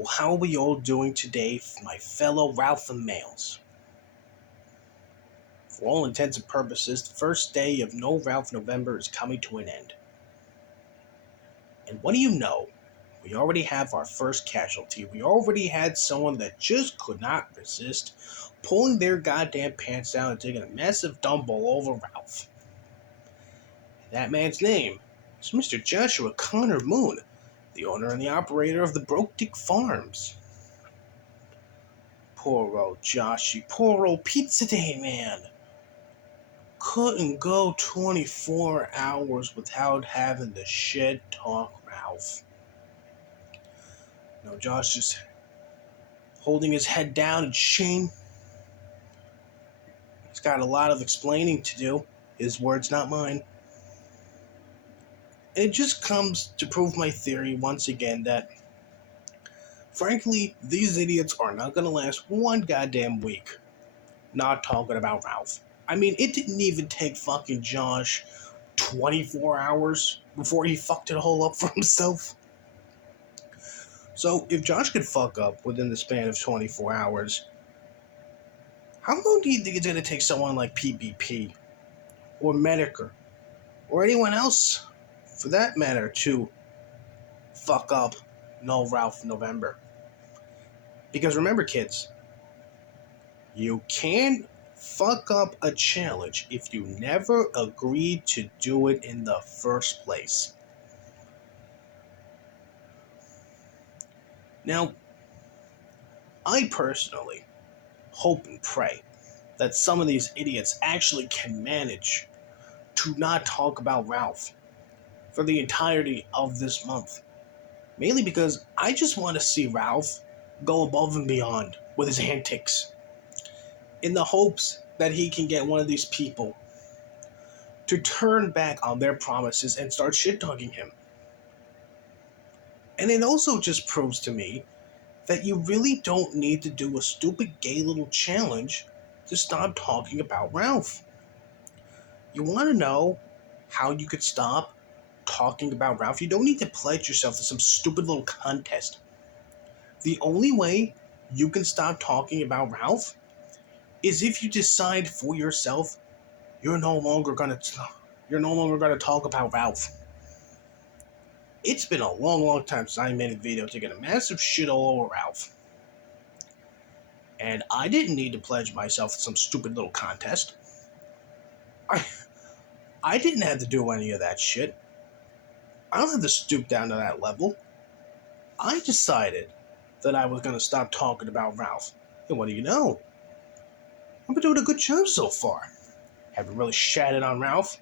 Well, how are we all doing today, my fellow Ralph and males? For all intents and purposes, the first day of No Ralph November is coming to an end. And what do you know? We already have our first casualty. We already had someone that just could not resist pulling their goddamn pants down and taking a massive dump all over Ralph. That man's name is Mr. Joshua Connor Moon, the owner and the operator of the Broke Dick Farms. Poor old Joshy, poor old Pizza Day man. Couldn't go 24 hours without having to shit talk Ralph. Now Josh is holding his head down in shame. He's got a lot of explaining to do. His words, not mine. And it just comes to prove my theory once again that, frankly, these idiots are not going to last one goddamn week not talking about Ralph. I mean, it didn't even take fucking Josh 24 hours before he fucked it all up for himself. So, if Josh could fuck up within the span of 24 hours, how long do you think it's going to take someone like PvP, or Medicare, or anyone else, for that matter, to fuck up No Ralph November? Because remember, kids, you can't fuck up a challenge if you never agreed to do it in the first place. Now, I personally hope and pray that some of these idiots actually can manage to not talk about Ralph for the entirety of this month. Mainly because I just want to see Ralph go above and beyond with his antics, in the hopes that he can get one of these people to turn back on their promises and start shit-talking him. And it also just proves to me that you really don't need to do a stupid gay little challenge to stop talking about Ralph. You want to know how you could stop talking about Ralph? You don't need to pledge yourself to some stupid little contest. The only way you can stop talking about Ralph is if you decide for yourself you're no longer gonna talk about Ralph. It's been a long time since I made a video taking a massive shit all over Ralph. And I didn't need to pledge myself to some stupid little contest. I didn't have to do any of that shit. I don't have to stoop down to that level. I decided that I was going to stop talking about Ralph. And what do you know? I've been doing a good job so far. Haven't really shatted on Ralph.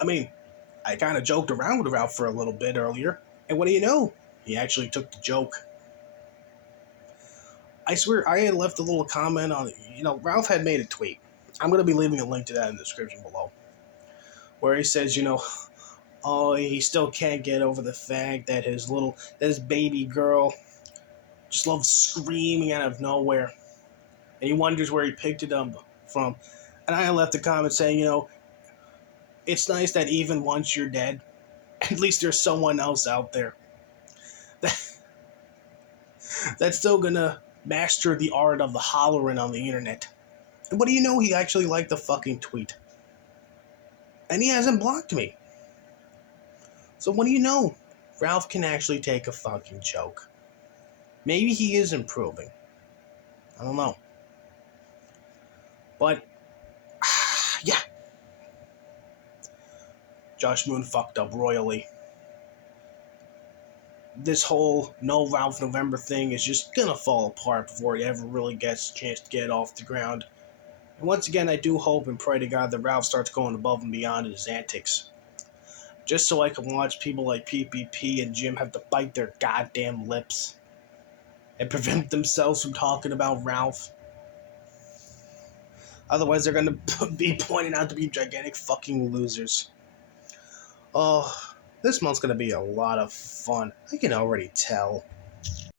I mean, I kind of joked around with Ralph for a little bit earlier. And what do you know? He actually took the joke. I swear, I had left a little comment on, Ralph had made a tweet. I'm going to be leaving a link to that in the description below. Where he says, oh, he still can't get over the fact that his baby girl just loves screaming out of nowhere. And he wonders where he picked it up from. And I left a comment saying, it's nice that even once you're dead, at least there's someone else out there that's still gonna master the art of the hollering on the internet. And what do you know? He actually liked the fucking tweet. And he hasn't blocked me. So what do you know? Ralph can actually take a fucking joke. Maybe he is improving. I don't know. But, yeah. Josh Moon fucked up royally. This whole No Ralph November thing is just gonna fall apart before it ever really gets a chance to get off the ground. And once again, I do hope and pray to God that Ralph starts going above and beyond in his antics. Just so I can watch people like PvP and Jim have to bite their goddamn lips and prevent themselves from talking about Ralph. Otherwise, they're gonna be pointed out to be gigantic fucking losers. Oh, this month's gonna be a lot of fun. I can already tell.